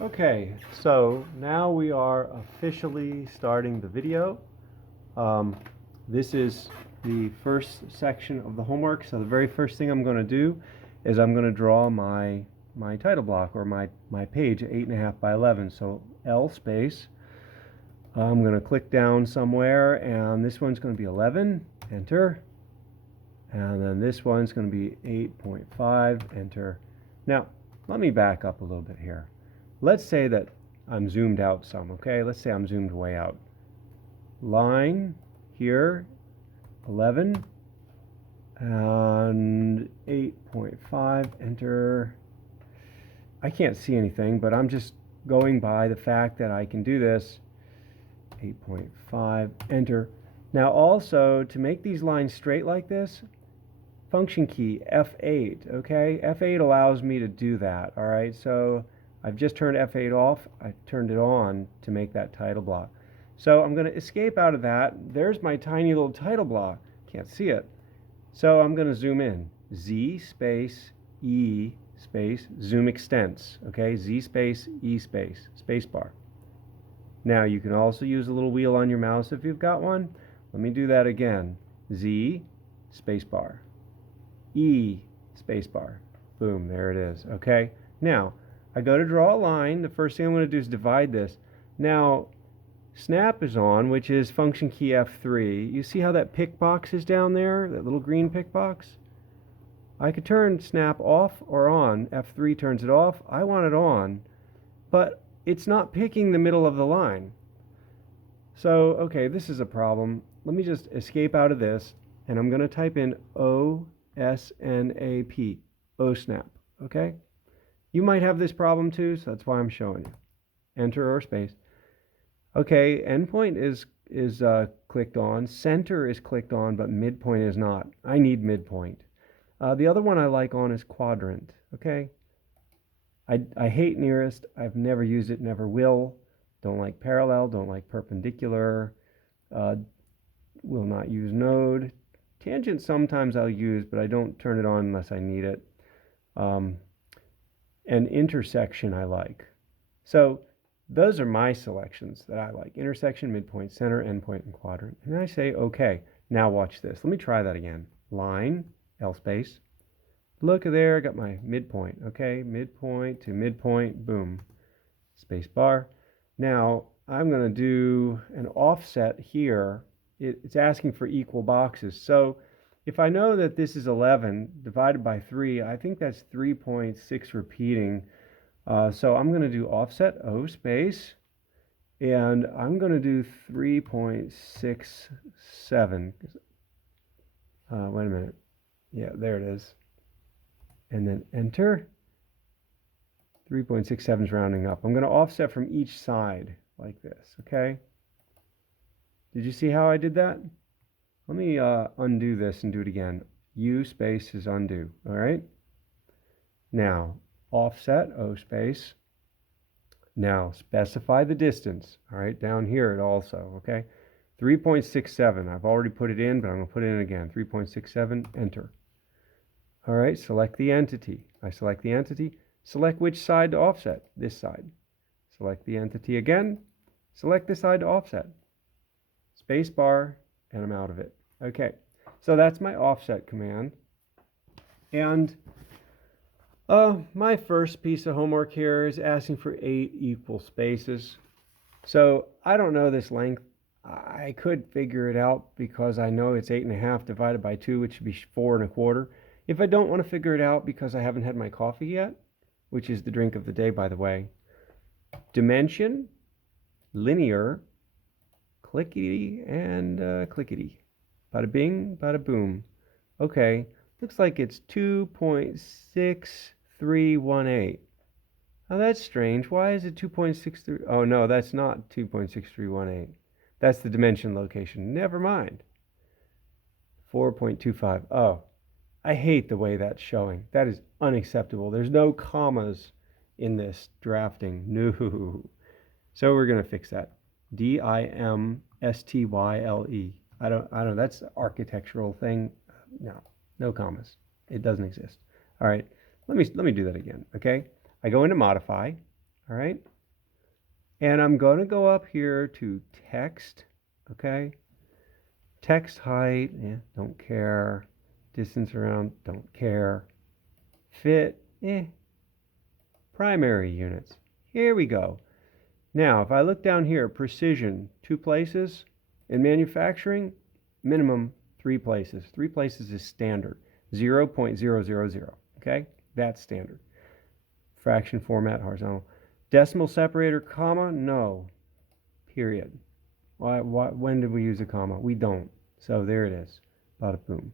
Okay, so now we are officially starting the video. Um, this is the first section of the homework. So the very first thing I'm going to do is I'm going to draw my title block, or my page, 8.5 by 11. So L space. I'm going to click down somewhere, and this one's going to be 11. Enter. And then this one's going to be 8.5. Enter. Now, let me back up a little bit here. Let's say that I'm zoomed out some, okay? Let's say I'm zoomed way out. Line here, 11, and 8.5, enter. I can't see anything, but I'm just going by the fact that I can do this. 8.5, enter. Now also, to make these lines straight like this, function key F8, okay? F8 allows me to do that, all right? So I've just turned F8 off. I turned it on to make that title block. So I'm going to escape out of that. There's my tiny little title block. Can't see it. So I'm going to zoom in. Z space E space zoom extents, okay? Z space E space, space bar. Now you can also use a little wheel on your mouse if you've got one. Let me do that again. Z space bar. E spacebar. Boom, there it is. Okay, now I go to draw a line. The first thing I'm going to do is divide this. Now, snap is on, which is function key F3. You see how that pick box is down there, that little green pick box? I could turn snap off or on. F3 turns it off. I want it on, but it's not picking the middle of the line. So, okay, this is a problem. Let me just escape out of this, and I'm going to type in OSNAP, OSNAP, okay? You might have this problem too, so that's why I'm showing you. Enter or space. Okay, endpoint is clicked on, center is clicked on, but midpoint is not. I need midpoint. The other one I like on is quadrant, okay? I hate nearest. I've never used it, never will. Don't like parallel, don't like perpendicular. Will not use node. Tangent sometimes I'll use, but I don't turn it on unless I need it. And intersection I like. So those are my selections that I like. Intersection, midpoint, center, endpoint, and quadrant. And I say, okay, now watch this. Let me try that again. Line, L space. Look there, I got my midpoint. Okay, midpoint to midpoint, boom. Space bar. Now I'm going to do an offset here. It's asking for equal boxes. So if I know that this is 11 divided by 3, I think that's 3.6 repeating. So I'm going to do offset O space, and I'm going to do 3.67. Wait a minute. Yeah, there it is. And then enter. 3.67 is rounding up. I'm going to offset from each side like this, okay? Did you see how I did that? Let me undo this and do it again. U space is undo, all right? Now, offset, O space. Now, specify the distance, all right, down here it also, okay? 3.67, I've already put it in, but I'm going to put it in again. 3.67, enter. All right, select the entity. I select the entity. Select which side to offset, this side. Select the entity again. Select this side to offset. Space bar, and I'm out of it. Okay, so that's my offset command. And my first piece of homework here is asking for 8 equal spaces. So I don't know this length. I could figure it out because I know it's 8.5 divided by 2, which should be 4.25. If I don't want to figure it out because I haven't had my coffee yet, which is the drink of the day, by the way, dimension, linear, clickety, and clickety. Bada bing, bada boom. Okay, looks like it's 2.6318. Now that's strange. Why is it 2.63? Oh no, that's not 2.6318. That's the dimension location. Never mind. 4.25. Oh, I hate the way that's showing. That is unacceptable. There's no commas in this drafting. No. So we're going to fix that. Dimstyle. I don't, that's an architectural thing. No commas. It doesn't exist. All right, let me do that again, okay? I go into modify. all right? And I'm going to go up here to text, okay? Text height, don't care. Distance around, don't care. Fit, primary units. Here we go. Now, if I look down here, precision, 2 places. In manufacturing, minimum 3 places. 3 places is standard, 0.000, okay? That's standard. Fraction format, horizontal. Decimal separator, comma, no, period. When did we use a comma? We don't. So there it is. Bada boom.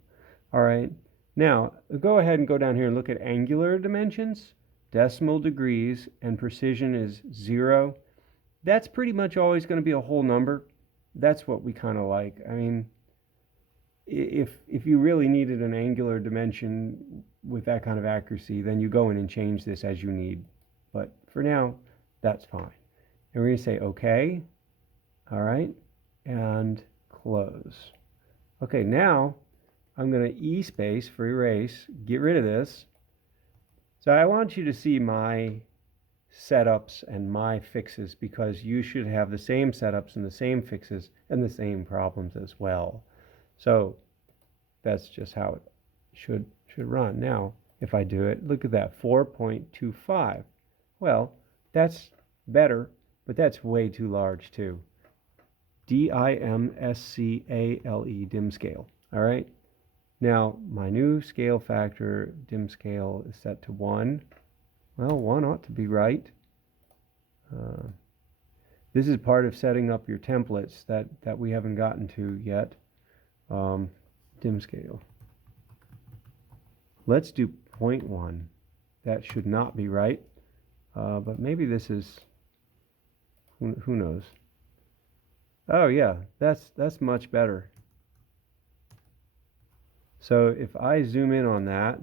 All right. Now, go ahead and go down here and look at angular dimensions, decimal degrees, and precision is 0. That's pretty much always going to be a whole number. That's what we kind of like. I mean, if you really needed an angular dimension with that kind of accuracy, then you go in and change this as you need. But for now, that's fine. And we're going to say OK. All right. And close. Okay, now I'm going to E space for erase, get rid of this. So I want you to see my setups and my fixes, because you should have the same setups and the same fixes and the same problems as well. So that's just how it should run. Now, if I do it, look at that, 4.25. Well, that's better, but that's way too large too. DIMSCALE, dim scale. All right. Now, my new scale factor, dim scale, is set to 1. Well, 1 ought to be right. This is part of setting up your templates that we haven't gotten to yet. Dim scale. Let's do 0.1. That should not be right. But maybe this is, who knows? Oh yeah, that's much better. So if I zoom in on that,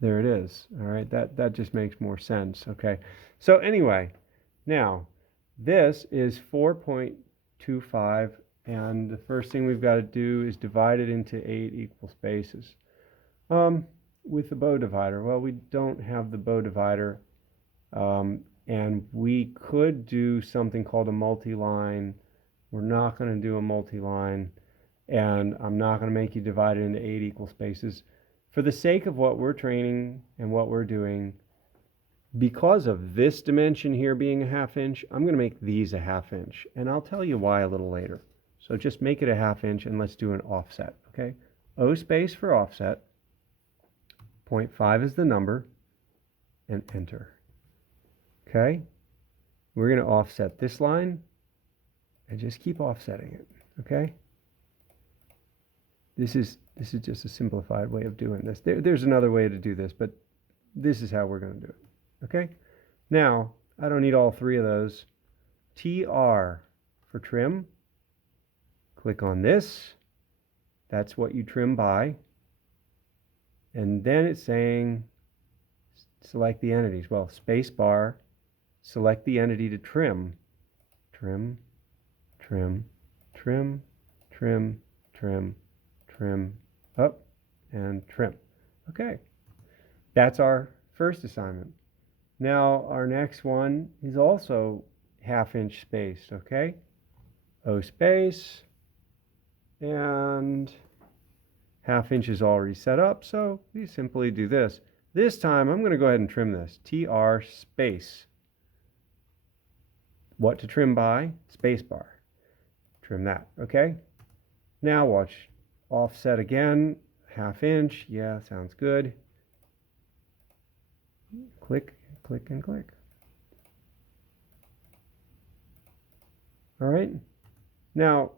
there it is. All right, that just makes more sense. Okay, so anyway, now this is 4.25, and the first thing we've got to do is divide it into 8 equal spaces. With the bow divider, well, we don't have the bow divider, and we could do something called a multi-line. We're not going to do a multi-line, and I'm not going to make you divide it into 8 equal spaces. For the sake of what we're training and what we're doing, because of this dimension here being a 1/2 inch, I'm going to make these a 1/2 inch, and I'll tell you why a little later. So just make it a 1/2 inch, and let's do an offset, okay? O space for offset, 0.5 is the number, and enter. Okay, we're going to offset this line and just keep offsetting it. Okay, this is just a simplified way of doing this. There's another way to do this, but this is how we're going to do it. Okay, now I don't need all 3 of those. TR for trim. Click on this. That's what you trim by. And then it's saying select the entities. Well, space bar. Select the entity to trim. Trim, trim, trim, trim, trim, trim, up, and trim. Okay, that's our first assignment. Now our next one is also 1/2 inch spaced, okay? O space, and 1/2 inch is already set up, so we simply do this. This time I'm going to go ahead and trim this. TR space. What to trim by? Spacebar. Trim that, okay? Now watch. Offset again, 1/2 inch. Yeah, sounds good. Click, click, and click. All right. Now,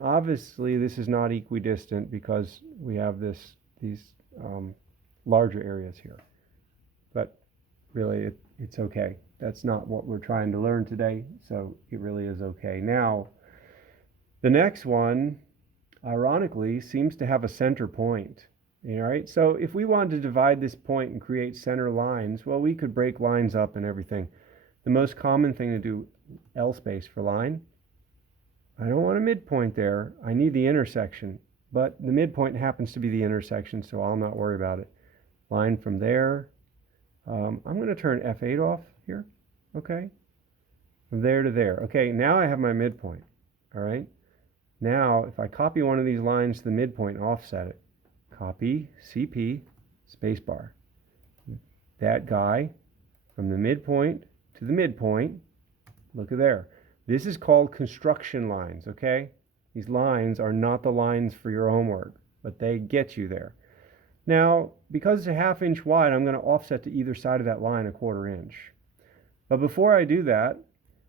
obviously, this is not equidistant because we have these larger areas here. But really, it's okay. That's not what we're trying to learn today, so it really is okay. Now, the next one, ironically, seems to have a center point. All right, so if we wanted to divide this point and create center lines, well, we could break lines up and everything. The most common thing to do, L space for line. I don't want a midpoint there. I need the intersection, but the midpoint happens to be the intersection, so I'll not worry about it. Line from there I'm going to turn F8 off here. Okay. From there to there. Okay, now I have my midpoint. All right. Now, if I copy one of these lines to the midpoint and offset it, copy, CP, spacebar. That guy from the midpoint to the midpoint, look at there. This is called construction lines, okay? These lines are not the lines for your homework, but they get you there. Now, because it's a 1/2 inch wide, I'm going to offset to either side of that line 1/4 inch. But before I do that,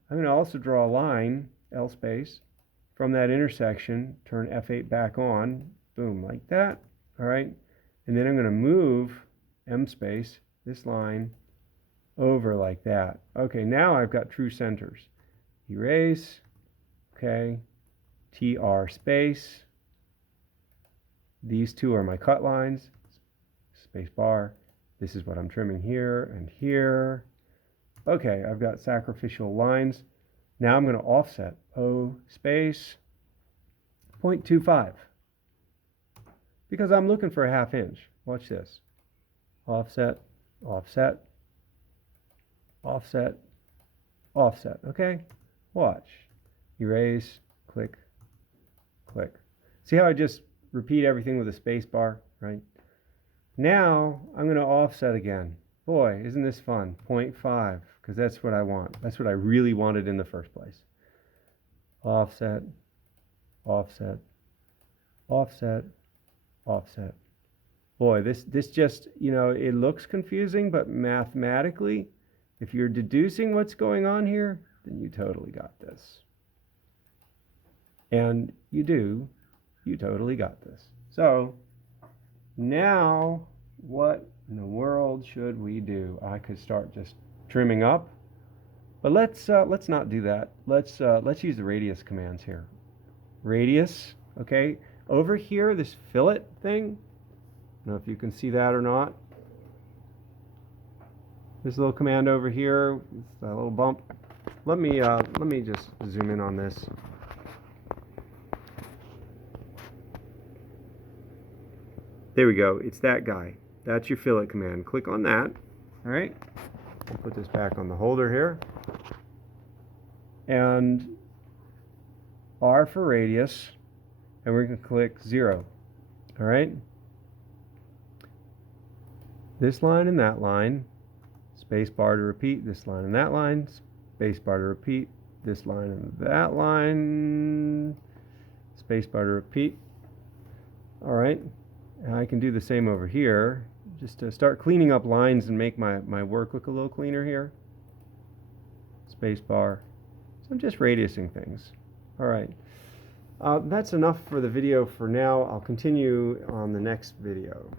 I'm going to also draw a line, L space, from that intersection, turn F8 back on, boom, like that, all right? And then I'm going to move M space, this line, over like that. Okay, now I've got true centers. Erase, okay, TR space. These two are my cut lines, space bar. This is what I'm trimming here and here. Okay, I've got sacrificial lines. Now I'm going to offset O space 0.25 because I'm looking for a 1/2 inch. Watch this. Offset, offset, offset, offset. Okay, watch. Erase, click, click. See how I just repeat everything with a space bar, right? Now I'm going to offset again. Boy, isn't this fun? 0.5, because that's what I want. That's what I really wanted in the first place. Offset, offset, offset, offset. Boy, this just, it looks confusing, but mathematically, if you're deducing what's going on here, then you totally got this. And you totally got this. So now what in the world should we do? I could start just trimming up, but let's not do that. Let's use the radius commands here. Radius, okay. Over here, this fillet thing, I don't know if you can see that or not. This little command over here, that little bump. Let me just zoom in on this. There we go. It's that guy. That's your fillet command. Click on that. All right. I'll put this back on the holder here. And R for radius. And we're going to click 0. All right. This line and that line. Space bar to repeat this line and that line. Space bar to repeat this line and that line. Space bar to repeat. All right. And I can do the same over here, just to start cleaning up lines and make my work look a little cleaner here. Space bar. So I'm just radiusing things. All right. That's enough for the video for now. I'll continue on the next video.